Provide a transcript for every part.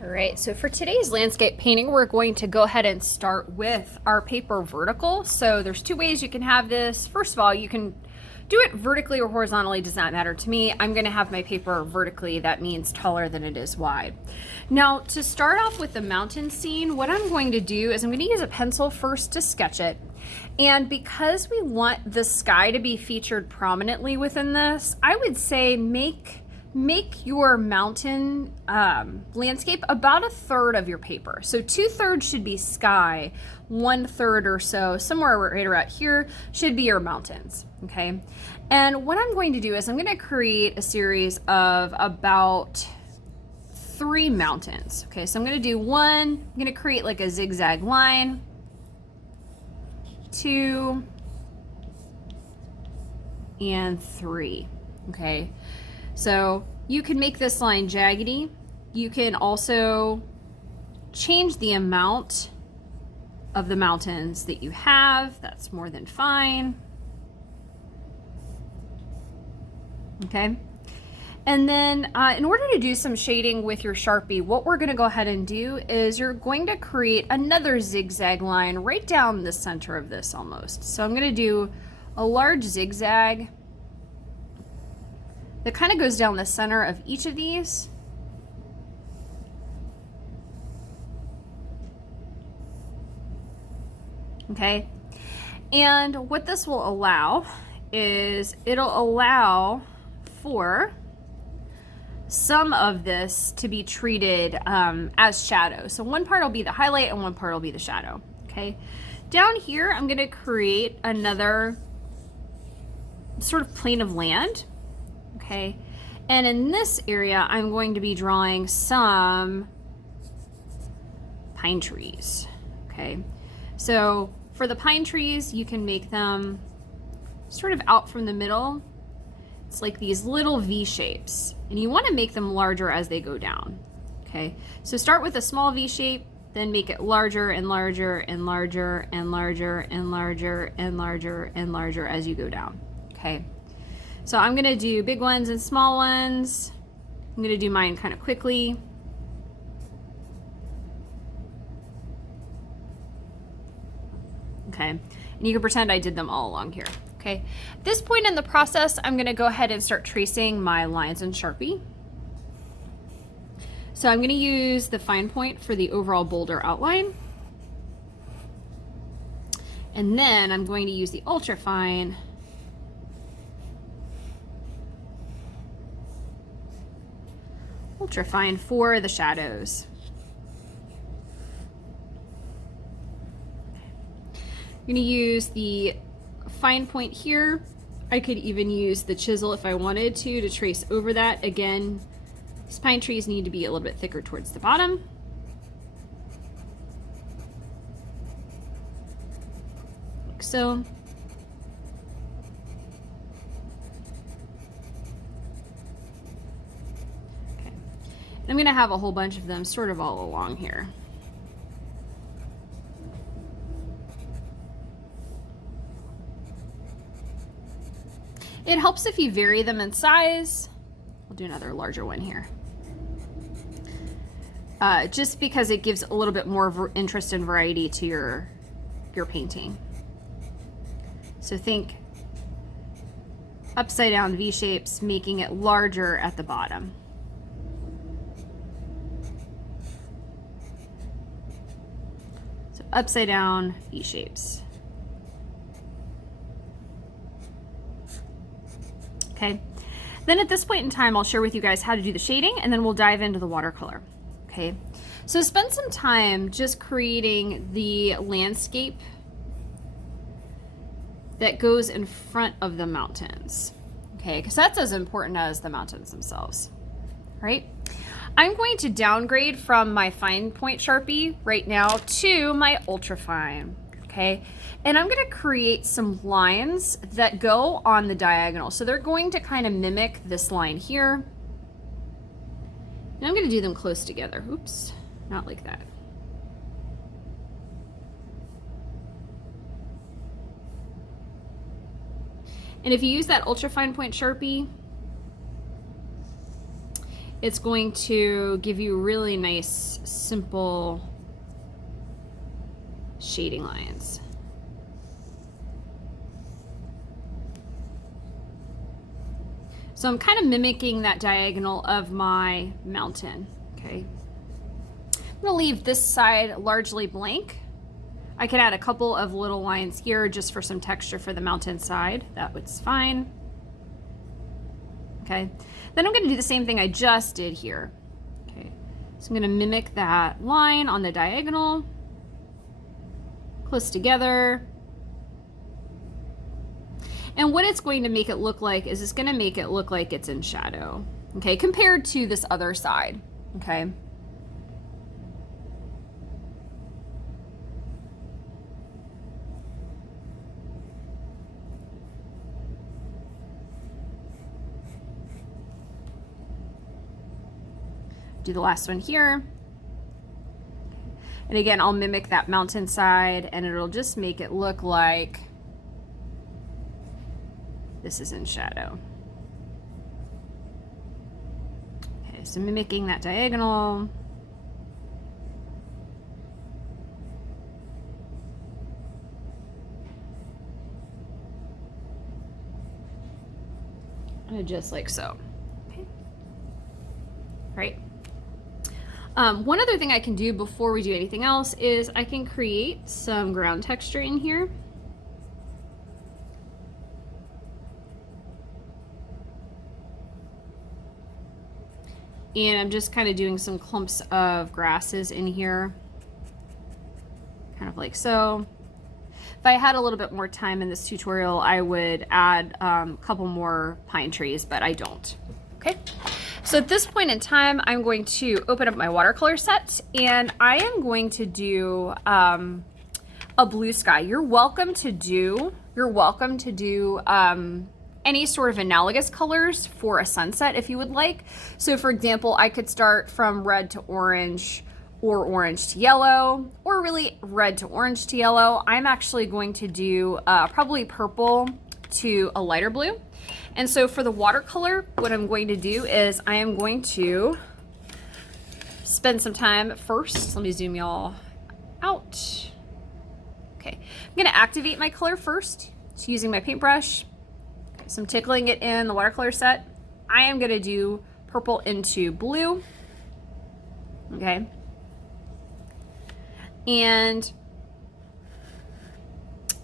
All right, so for today's landscape painting, we're going to go ahead and start with our paper vertical. So there's two ways you can have this. First of all, you can do it vertically or horizontally, does not matter to me. I'm gonna have my paper vertically, that means taller than it is wide. Now, to start off with the mountain scene, what I'm going to do is I'm gonna use a pencil first to sketch it. And because we want the sky to be featured prominently within this, I would say make your mountain landscape about a third of your paper. So 2/3 should be sky, 1/3 or so, somewhere right around here, should be your mountains, okay? And what I'm going to do is I'm gonna create a series of about 3 mountains, okay? So I'm gonna do one, I'm gonna create like a zigzag line, 2, and 3, okay? So you can make this line jaggedy. You can also change the amount of the mountains that you have. That's more than fine. Okay. And then in order to do some shading with your Sharpie, what we're gonna go ahead and do is you're going to create another zigzag line right down the center of this almost. So I'm gonna do a large zigzag that kind of goes down the center of each of these. Okay, and what this will allow is it'll allow for some of this to be treated as shadow. So one part will be the highlight and one part will be the shadow, okay? Down here, I'm gonna create another sort of plane of land. Okay, and in this area, I'm going to be drawing some pine trees. Okay, so for the pine trees, you can make them sort of out from the middle. It's like these little V shapes, and you want to make them larger as they go down. Okay, so start with a small V shape, then make it larger and larger and larger and larger and larger and larger and larger as you go down. Okay. So I'm gonna do big ones and small ones. I'm gonna do mine kind of quickly. Okay, and you can pretend I did them all along here, okay? At this point in the process, I'm gonna go ahead and start tracing my lines in Sharpie. So I'm gonna use the fine point for the overall boulder outline. And then I'm going to use the ultra fine for the shadows. I'm going to use the fine point here. I could even use the chisel if I wanted to trace over that. Again, these pine trees need to be a little bit thicker towards the bottom. Like so. I'm gonna have a whole bunch of them sort of all along here. It helps if you vary them in size. I'll do another larger one here. Just because it gives a little bit more interest and variety to your painting. So think upside down V shapes, making it larger at the bottom. Upside down V shapes. Okay, then at this point in time, I'll share with you guys how to do the shading, and then we'll dive into the watercolor. Okay, so spend some time just creating the landscape that goes in front of the mountains. Okay, because that's as important as the mountains themselves, right? I'm going to downgrade from my fine point Sharpie right now to my ultra fine, okay? And I'm gonna create some lines that go on the diagonal. So they're going to kind of mimic this line here. And I'm gonna do them close together. Oops, not like that. And if you use that ultra fine point Sharpie, it's going to give you really nice, simple shading lines. So I'm kind of mimicking that diagonal of my mountain, okay? I'm gonna leave this side largely blank. I could add a couple of little lines here just for some texture for the mountain side. That was fine. Okay, then I'm gonna do the same thing I just did here. Okay, so I'm gonna mimic that line on the diagonal, close together. And what it's going to make it look like is it's gonna make it look like it's in shadow, okay, compared to this other side, okay? Do the last one here. And again, I'll mimic that mountainside and it'll just make it look like this is in shadow. Okay, so mimicking that diagonal. And just like so. Okay. Right. One other thing I can do before we do anything else is I can create some ground texture in here. And I'm just kind of doing some clumps of grasses in here, kind of like so. If I had a little bit more time in this tutorial, I would add a couple more pine trees, but I don't. Okay. So at this point in time, I'm going to open up my watercolor set and I am going to do a blue sky. You're welcome to do any sort of analogous colors for a sunset if you would like. So for example, I could start from red to orange or orange to yellow, or really red to orange to yellow. I'm actually going to do probably purple to a lighter blue. And so for the watercolor, what I'm going to do is I am going to spend some time first. Let me zoom y'all out. Okay, I'm gonna activate my color first. Just using my paintbrush. So I'm tickling it in the watercolor set. I am gonna do purple into blue. Okay. And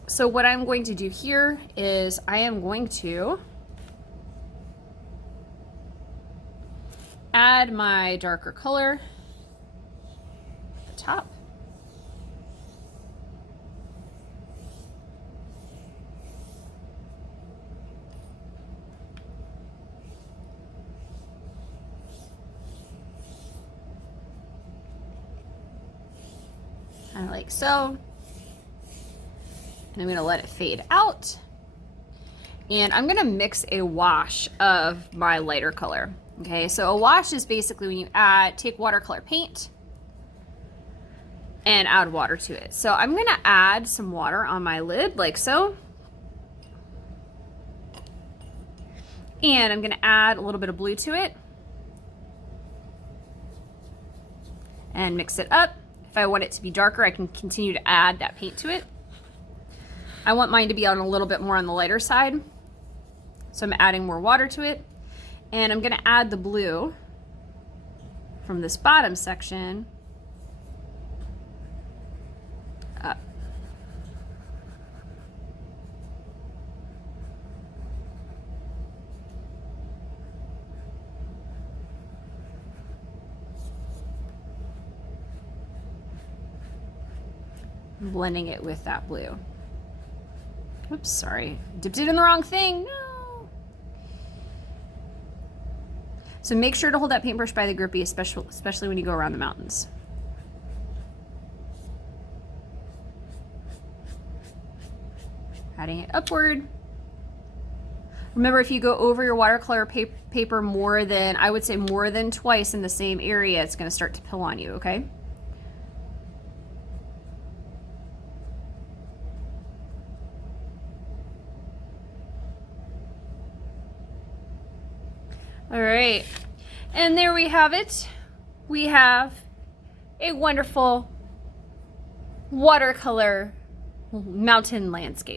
so what I'm going to do here is I am going to add my darker color at the top. Kind of like so. And I'm gonna let it fade out. And I'm gonna mix a wash of my lighter color. Okay, so a wash is basically when you take watercolor paint and add water to it. So I'm gonna add some water on my lid like so. And I'm gonna add a little bit of blue to it. And mix it up. If I want it to be darker, I can continue to add that paint to it. I want mine to be on a little bit more on the lighter side. So I'm adding more water to it. And I'm gonna add the blue from this bottom section up. Blending it with that blue. Oops, sorry. Dipped it in the wrong thing. No. So make sure to hold that paintbrush by the grippy, especially when you go around the mountains. Adding it upward. Remember, if you go over your watercolor paper more than, I would say more than twice in the same area, it's going to start to pill on you, okay? All right, And there we have it. We have a wonderful watercolor mountain landscape.